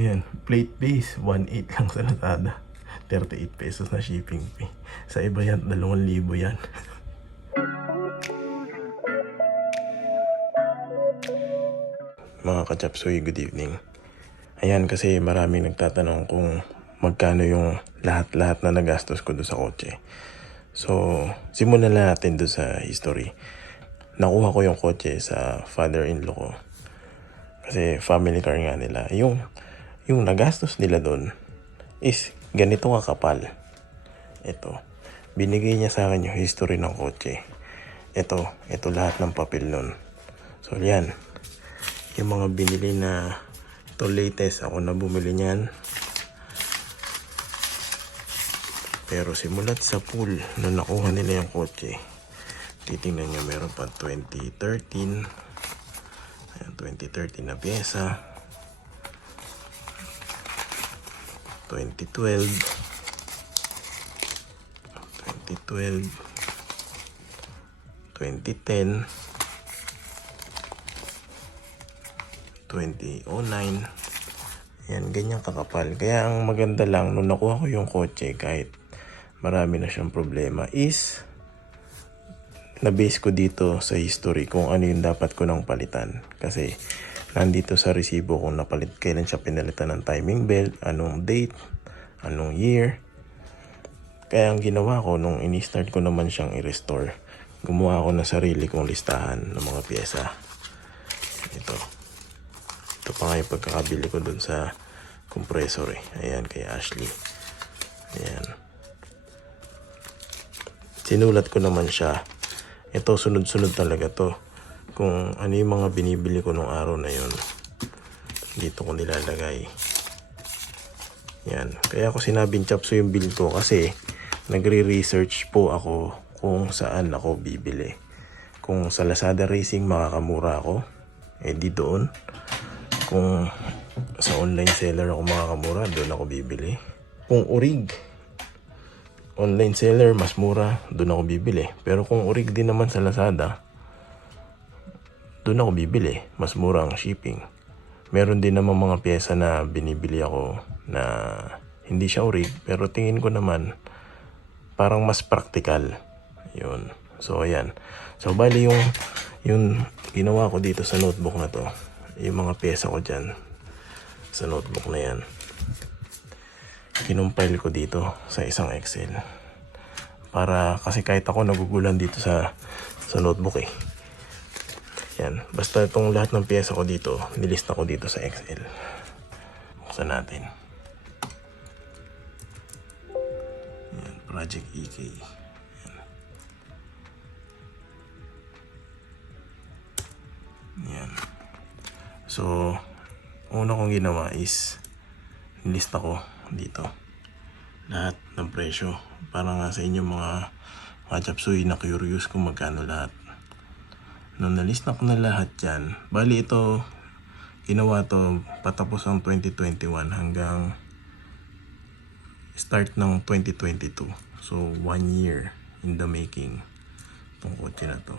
Ayan, plate base, 1.8 lang sa Lazada. 38 pesos na shipping fee. Sa iba yan, 2,000 yan. Mga ka-chapsuy, good evening. Ayan, kasi maraming nagtatanong kung magkano yung lahat-lahat na nagastos ko doon sa kotse. So, simulan na natin doon sa history. Nakuha ko yung kotse sa father-in-law ko. Kasi family car nga nila. Yung nagastos nila doon is ganito kakapal. Ito. Binigay niya sa akin yung history ng kotse. Ito lahat ng papel nun. So, yan. Yung mga binili na ito latest, ako na bumili niyan. Pero simulat sa pool na nakuha nila yung kotse, titingnan nyo meron pa 2013. Ayan, 2013 na pyesa. 2012. 2010. 2009. Yan, ganyan kakapal. Kaya ang maganda lang nung nakuha ko yung kotse, kahit marami na siyang problema, is na-base ko dito sa history kung ano yung dapat ko nang palitan. Kasi nandito sa resibo kung napalit, kailan siya pinalitan ng timing belt, anong date, anong year. Kaya ang ginawa ko nung ini-start ko naman siyang i-restore, gumawa ako ng sarili kong listahan ng mga pyesa. Ito pa nga yung pagkakabili ko dun sa compressor eh. Ayan, kay Ashley. Ayan. Sinulat ko naman siya. Ito, sunod-sunod talaga to. Kung ano yung mga binibili ko nung araw na yun, dito ko nilalagay. Yan. Kaya ako sinabing chapso yung bill ko kasi nagre-research po ako kung saan ako bibili. Kung sa Lazada Racing makakamura ako, eh di doon. Kung sa online seller ako makakamura, doon ako bibili. Kung Urig, online seller, mas mura, doon ako bibili. Pero kung Urig din naman sa Lazada, doon ako bibili. Mas mura ang shipping. Meron din naman mga pyesa na binibili ako na hindi siya Urig, pero tingin ko naman parang mas practical. Yun. So, ayan. So, bali yung ginawa ko dito sa notebook na to, yung mga pyesa ko dyan sa notebook na yan, kinumpile ko dito sa isang Excel. Para, kasi kahit ako nagugulan dito sa notebook eh. Yan. Basta itong lahat ng pyesa ko dito, nilista ko dito sa Excel. Buksan natin. Yan. Project EK. Yan. So, una kong ginawa is nilista ko dito lahat ng presyo para nga sa inyo mga chapsuy na curious kung magkano lahat. Nung nalista ko na lahat yan, bali ito ginawa to patapos ang 2021 hanggang start ng 2022. So 1 year in the making itong kotse na to.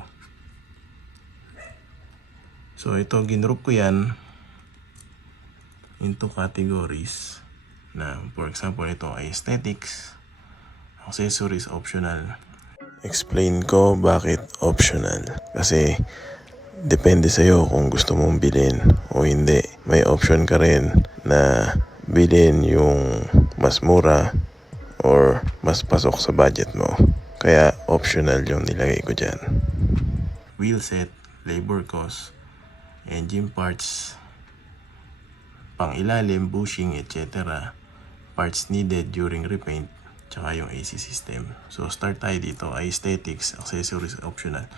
So ito, ginroup ko yan into categories na, for example, ito ay aesthetics, accessories optional. Explain ko bakit optional. Kasi depende sa'yo kung gusto mong bilhin o hindi. May option ka rin na bilhin yung mas mura or mas pasok sa budget mo. Kaya optional yung nilagay ko dyan. Wheel set, labor cost, engine parts, pang ilalim, bushing, etc. Parts needed during repaint, tsaka yung AC system. So start tayo dito, aesthetics, accessories optional.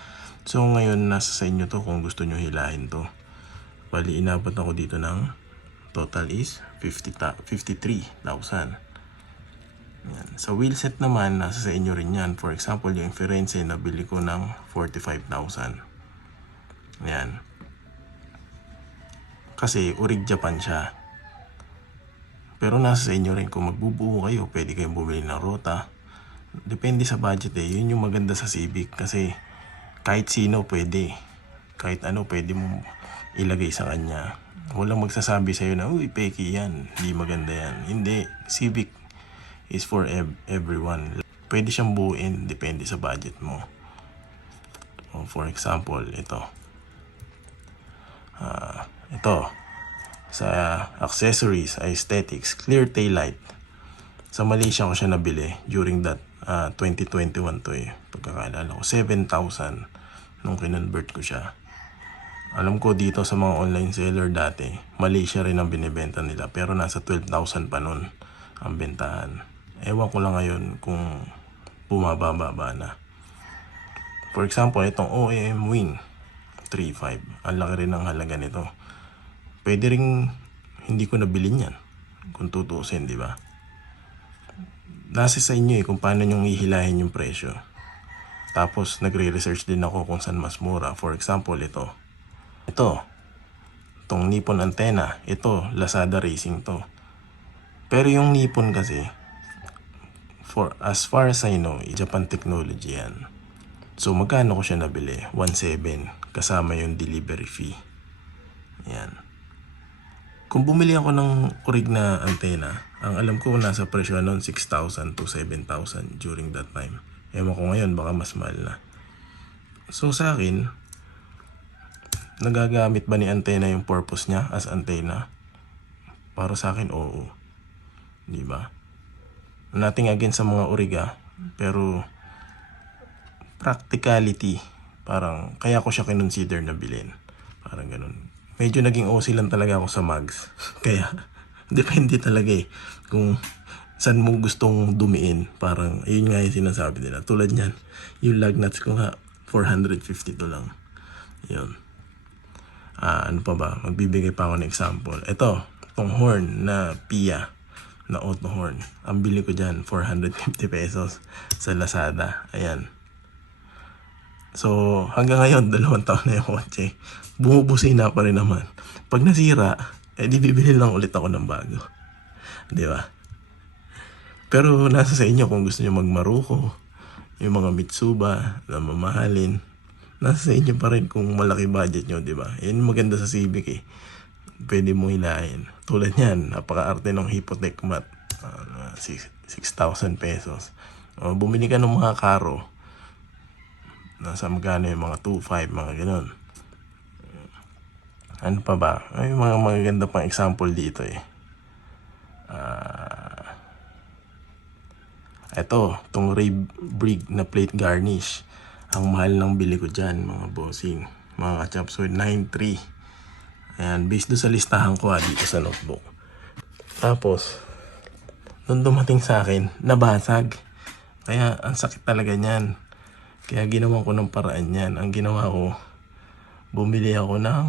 So ngayon nasa sa inyo to kung gusto nyo hilahin to. Bali inabot ako dito ng total is 53,000. Yan. Sa wheel set naman nasa sa inyo rin yan. For example, yung Firenze nabili ko ng 45,000. Yan. Kasi Urig Japan siya. Pero nasa sa inyo rin kung magbubuo kayo, pwede kayong bumili ng Rota. Depende sa budget eh. Yun yung maganda sa Civic kasi kahit sino pwede. Kahit ano pwede mo ilagay sa kanya. Walang magsasabi sa'yo na, uy, peki yan, hindi maganda yan. Hindi, Civic is for everyone. Pwede siyang buuin, depende sa budget mo. For example, ito, sa accessories, aesthetics, clear taillight. Sa Malaysia ko siya nabili during that 2021 to pagkakaalala ko, 7,000 nung kinonvert ko siya. Alam ko dito sa mga online seller dati, Malaysia rin ang binibenta nila, pero nasa 12,000 pa nun ang bentahan. Ewan ko lang ngayon kung bumababa na. For example, itong OEM Wing 3.5, ang laki rin ang halaga nito. Pwede rin hindi ko nabili yan kung tutusin, di ba? Nasa sa inyo kung paano nyong ihilahin yung presyo. Tapos nagre-research din ako kung saan mas mura. For example, itong Nippon antenna, ito Lazada Racing to. Pero yung Nippon kasi, as far as I know, Japan technology yan. So magkano ko siya nabili? 1,700 kasama yung delivery fee. Yan. Kung bumili ako ng orig na antena, ang alam ko nasa presyo noon 6,000 to 7,000 during that time. Ewan ko ngayon, baka mas mahal na. So sa akin, nagagamit ba ni antena yung purpose niya as antena? Para sa akin, oo. Di ba? Nothing against sa mga origa, pero practicality, parang kaya ko siya kinonsider na bilhin. Parang ganun. Medyo naging OC lang talaga ako sa mags. Kaya, depende talaga kung saan mo gustong dumiin. Parang, ayun nga yung sinasabi nila. Tulad niyan, yung lug nuts ko nga, 450 to lang. Yun. Ano pa ba? Magbibigay pa ako ng example. Ito, itong horn na Pia, na auto horn. Ang bili ko dyan, 450 pesos sa Lazada. Ayan. So, hanggang ngayon, 2 taon na yung kotse. Bumubusina pa rin naman. Pag nasira, di bibili lang ulit ako ng bago. Di ba? Pero nasa sa inyo kung gusto nyo magmaruko, yung mga Mitsuba na mamahalin, nasa sa inyo pa rin kung malaki budget nyo, di ba? Yan yung maganda sa Civic Pwede mo hilahin. Tulad yan, napaka-arte ng Hypotec mat. 6,000 pesos. Bumili ka ng mga karo, nasa magkano yung mga 2.5, mga gano'n. Ano pa ba? May mga magaganda pang example dito itong Ray Brig na plate garnish. Ang mahal ng bili ko dyan, mga bossing, mga kachapsoy, 9.3. Ayan, based doon sa listahan ko dito sa notebook. Tapos, nung dumating sa akin, nabasag. Kaya, ang sakit talaga niyan. Kaya ginawa ko ng paraan yan. Ang ginawa ko, bumili ako ng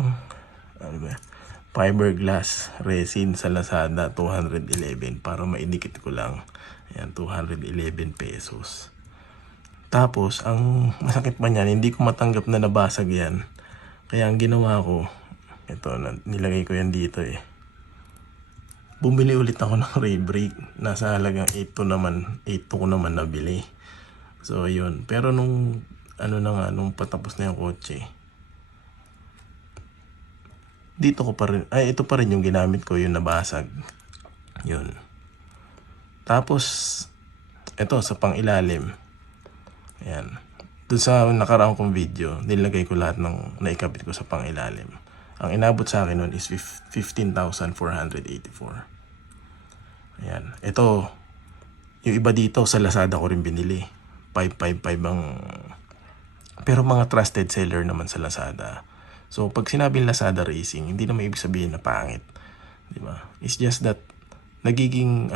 fiberglass resin sa Lazada, 211 para maidikit ko lang. Ayan, 211 pesos. Tapos, ang masakit pa niyan, hindi ko matanggap na nabasag yan. Kaya ang ginawa ko, nilagay ko yan dito Bumili ulit ako ng Ray Brake. Nasa halagang 8 ko naman nabili. So, yun. Pero nung patapos na yung kotse, ito pa rin yung ginamit ko, yung nabasag. Yun. Tapos, ito, sa pang-ilalim. Ayan. Doon sa nakaraang kong video, nilagay ko lahat ng naikabit ko sa pang-ilalim. Ang inabot sa akin nun is 15,484. Ayan. Ito, yung iba dito sa Lazada ko rin binili. 555 pero mga trusted seller naman sa Lazada. So pag sinabing Lazada Racing, hindi naman ibig sabihin na pangit, di ba? It's just that nagiging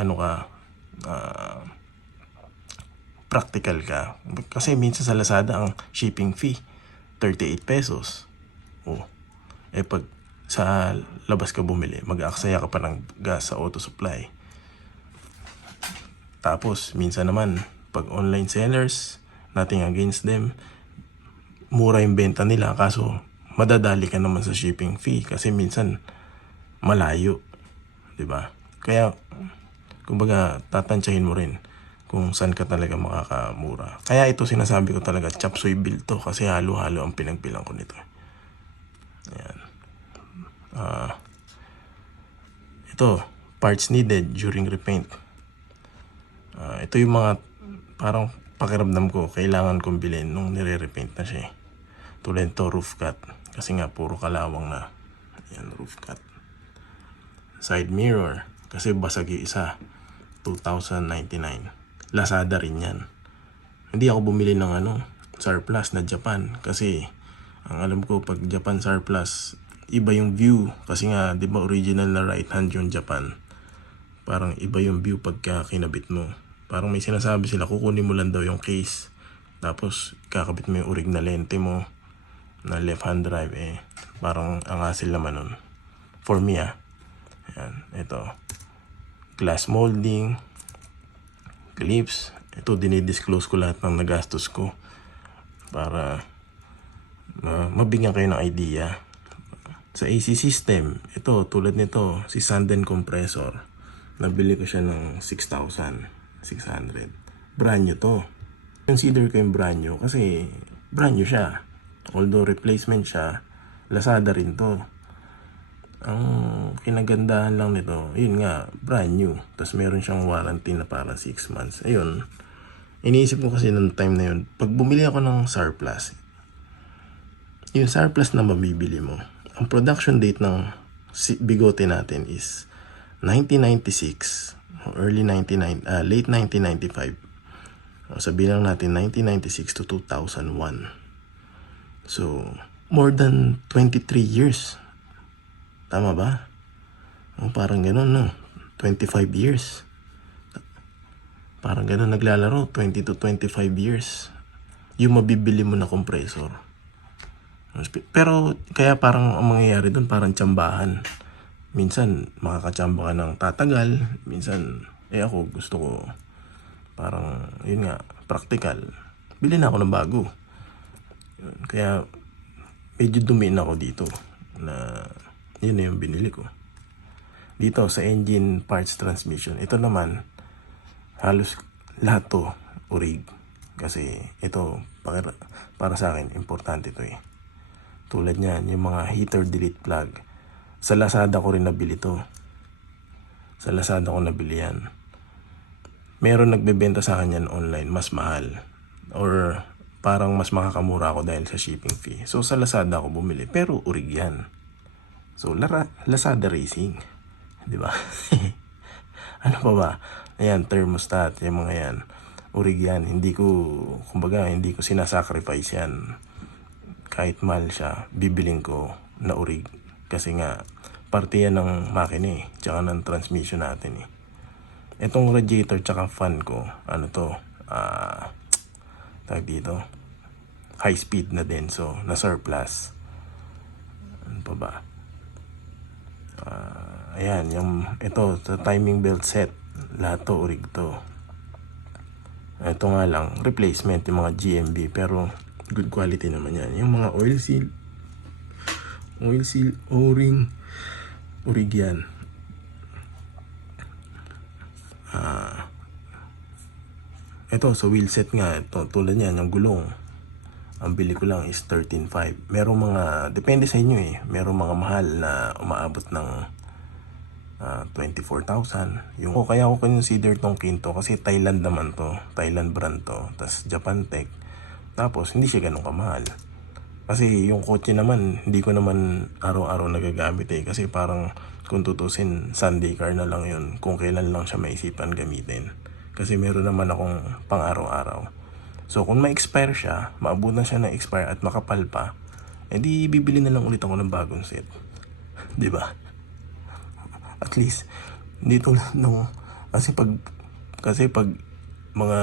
practical ka. Kasi minsan sa Lazada ang shipping fee 38 pesos. Pag sa labas ka bumili, mag-aaksaya ka pa ng gas sa auto supply. Tapos minsan naman pag online sellers, nothing against them, mura yung benta nila, kaso madadali ka naman sa shipping fee kasi minsan malayo, di ba? Kaya kumbaga tatantyahin mo rin kung saan ka talaga makakamura. Kaya ito sinasabi ko talaga, chapsuy build to kasi halo-halo ang pinagbilang ko nito. Ayan. Ito, parts needed during repaint. Ito yung mga parang pakiramdam ko kailangan kong bilhin nung nire-repaint na siya. Tulad ito, roof cut. Kasi nga puro kalawang na. Ayan, roof cut. Side mirror. Kasi basag yung isa. $2,099. Lazada rin yan. Hindi ako bumili ng surplus na Japan. Kasi ang alam ko pag Japan surplus, iba yung view. Kasi nga, di ba original na right hand yung Japan. Parang iba yung view pagka kinabit mo. Parang may sinasabi sila, kukunin mo lang daw yung case. Tapos, kakabit mo yung urig na lente mo na left hand drive parang ang hassle naman nun. For me Ayan, ito. Glass molding, clips. Ito, dinidisclose ko lahat ng nagastos ko para mabigyan kayo ng idea. Sa AC system, ito, tulad nito, si Sanden compressor. Nabili ko siya ng 6,600. Brand new to. Consider ko yung brand new kasi brand new siya. Although replacement siya, Lazada rin to. Ang kinagandahan lang nito, yun nga, brand new. Tapos meron siyang warranty na para 6 months. Ayun, iniisip ko kasi nung time na yun, pag bumili ako ng surplus, yung surplus na mabibili mo, ang production date ng bigote natin is 1996, late 1995. Sabihin lang natin 1996 to 2001. So, more than 23 years. Tama ba? Parang gano'n, no? 25 years. Parang gano'n naglalaro, 20 to 25 years. Yung mabibili mo na compressor. Pero, kaya parang ang mangyayari doon, parang tsambahan. Minsan, makakatsamba ka ng tatagal. Minsan, ako gusto ko, parang, yun nga, practical. Bili na ako ng bago. Kaya medyo dumiin ako dito na yun na yung binili ko. Dito sa engine parts transmission, ito naman halos lahat to urig. Kasi ito para sa akin importante to Tulad niyan, yung mga heater delete plug. Sa Lazada ko rin nabili to. Sa Lazada ko nabili yan. Meron nagbebenta sa akin yan online, mas mahal. Or parang mas makakamura ako dahil sa shipping fee. So sa Lazada ako bumili, pero urig yan. So Lazada Racing, di ba? Ano pa ba? Ayan, thermostat, yung mga yan. Urig yan. Hindi ko sinasacrifice yan. Kahit mahal siya, bibiling ko na urig. Kasi nga, parte yan ng makina tsaka ng transmission natin Itong radiator tsaka fan ko, tag dito, high speed na din, so na surplus. Ano pa ba? Ayan, ito sa timing belt set, lahat to urig to. Ito nga lang, replacement yung mga GMB, pero good quality naman yan. Yung mga oil seal, O-ring, urig yan. Ito, sa wheel set nga, ito, tulad yan, yung gulong. Ang bili ko lang is 13.5. Merong mga, depende sa inyo merong mga mahal na umaabot ng 24,000. Kaya ako consider tong Kinto kasi Thailand naman to. Thailand brand to. Tapos Japan Tech. Tapos hindi siya ganun kamahal. Kasi yung kotse naman, hindi ko naman araw-araw nagagamit Kasi parang kung tutusin, Sunday car na lang yun. Kung kailan lang siya maisipan gamitin. Kasi meron naman akong pang araw-araw. So kung ma-expire siya, maabutan siya na expire at makapal pa, edi bibili na lang ulit ako ng bagong set. 'Di ba? At least dito nung kasi pag mga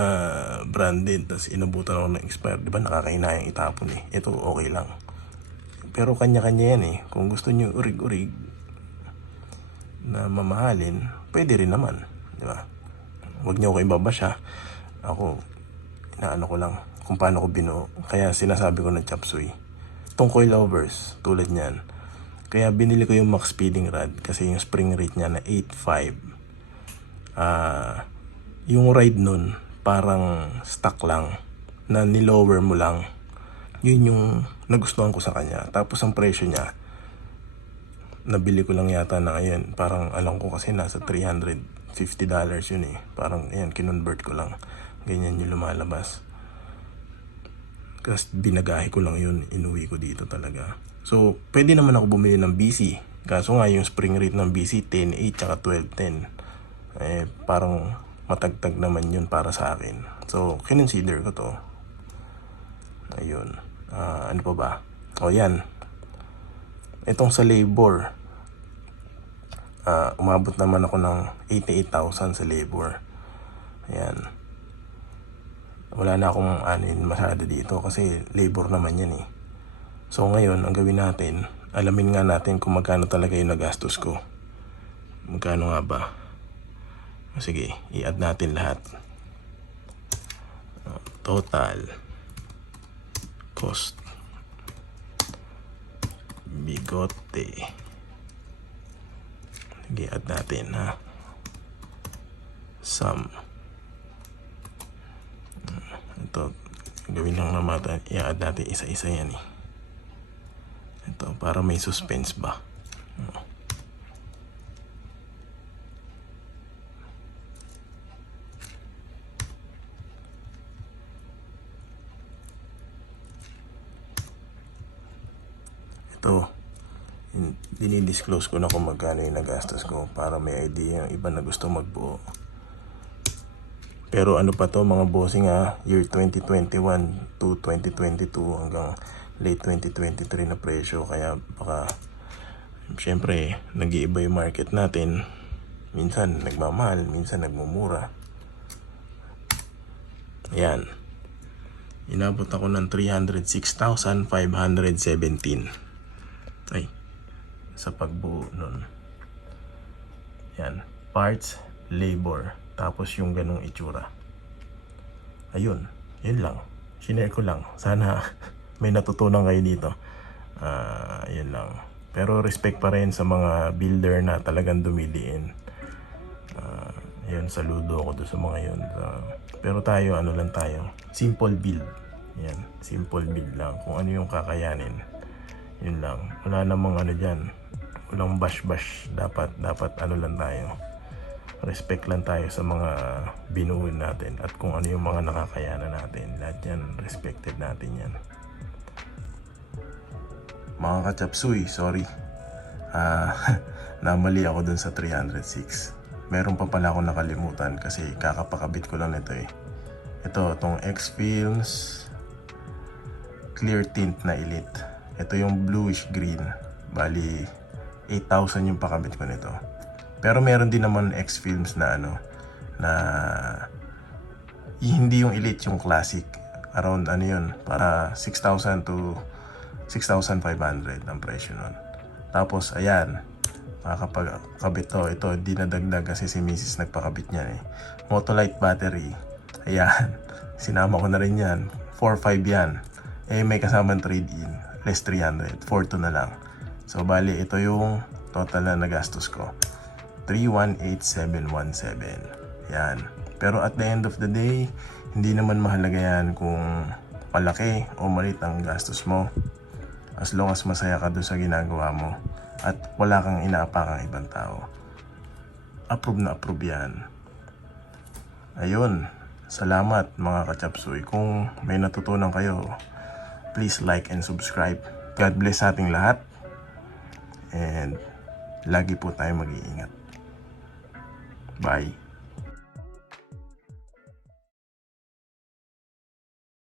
branded tas inabutan ako ng expire, 'di ba nakakahinayang itapon Ito okay lang. Pero kanya-kanya yan Kung gusto niyo urig-urig na mamahalin, pwede rin naman, 'di ba? Huwag niyo ako ibabasya. Ako, inaano ko lang kung paano ko binuo. Kaya sinasabi ko na chop suey. Itong coilovers, tulad niyan. Kaya binili ko yung max speeding rod kasi yung spring rate niya na 8.5. Yung ride nun, parang stock lang. Na nilower mo lang. Yun yung nagustuhan ko sa kanya. Tapos ang presyo niya, nabili ko lang yata na ayan. Parang alam ko kasi nasa $350 yun eh. Parang ayan, kinonvert ko lang. Ganyan yung lumalabas. Kasi binagahe ko lang yun, inuwi ko dito talaga. So, pwede naman ako bumili ng BC. Kaso nga yung spring rate ng BC, 10.8 tsaka 12.10. Eh, parang matagtag naman yun para sa akin. So, kinonsider ko to. Ayun. Ano pa ba? O yan. Itong sa labor. Umabot naman ako ng 88,000 sa labor. Ayan. Wala na akong anin masyado dito kasi labor naman yan eh. So ngayon, ang gawin natin, alamin nga natin kung magkano talaga yung nagastos ko. Magkano nga ba? Sige, i-add natin lahat. Total cost bigote. Sige, add natin ha. Sum. Ito, gawin lang naman natin, i-add natin isa-isa yan eh. Ito, para may suspense ba. Ito, dinidisclose ko na kung magkano yung nagastos ko para may idea yung iba na gusto magbuo. Pero ano pa to mga bossing year 2021 to 2022 hanggang late 2023 na presyo. Kaya baka syempre nag-iiba yung market natin. Minsan nagmamahal, minsan nagmumura. Ayan. Inabot ako ng 306,517. Ay, sa pagbuo nun. Yan. Parts, labor. Tapos yung ganung itsura. Ayun. Yun lang. Shinare ko lang. Sana may natutunan kayo dito. Yun lang. Pero respect pa rin sa mga builder na talagang dumidiin. Yun, saludo ako doon sa mga yun. Pero tayo, ano lang tayo. Simple build. Yan. Simple build lang. Kung ano yung kakayanin. Yun lang. Wala namang ano dyan. Walang bash-bash. Dapat ano lang tayo. Respect lang tayo sa mga binuhin natin at kung ano yung mga nakakayanan natin. Lahat yan, respected natin yan. Mga kachapsuy, sorry. Namali ako dun sa 306. Meron pa pala ako nakalimutan kasi kakapakabit ko lang nito eh. Ito, itong X-Films Clear Tint na Elite. Ito yung bluish green. Bali, 8,000 yung pakabit ko nito. Pero meron din naman X-Films na ano, na hindi yung Elite, yung classic. Around ano yun, para 6,000 to 6,500 ang presyo nun. Tapos, ayan, makakapagkabit to. Ito, di nadagdag kasi si Mrs. nagpakabit niyan eh. Motolite battery. Ayan, sinama ko na rin yan. 4,500 yan. Eh, may kasamang trade-in. Less 300. 4,200 na lang. So, bali, ito yung total na nagastos ko. 318,717. Yan. Pero at the end of the day, hindi naman mahalaga yan kung malaki o maliit ang gastos mo. As long as masaya ka doon sa ginagawa mo at wala kang inaapakang ibang tao. Approve na approve yan. Ayun. Salamat mga kachapsuy. Kung may natutunan kayo, please like and subscribe. God bless sa ating lahat. And lagi po tayo mag-iingat. Bye.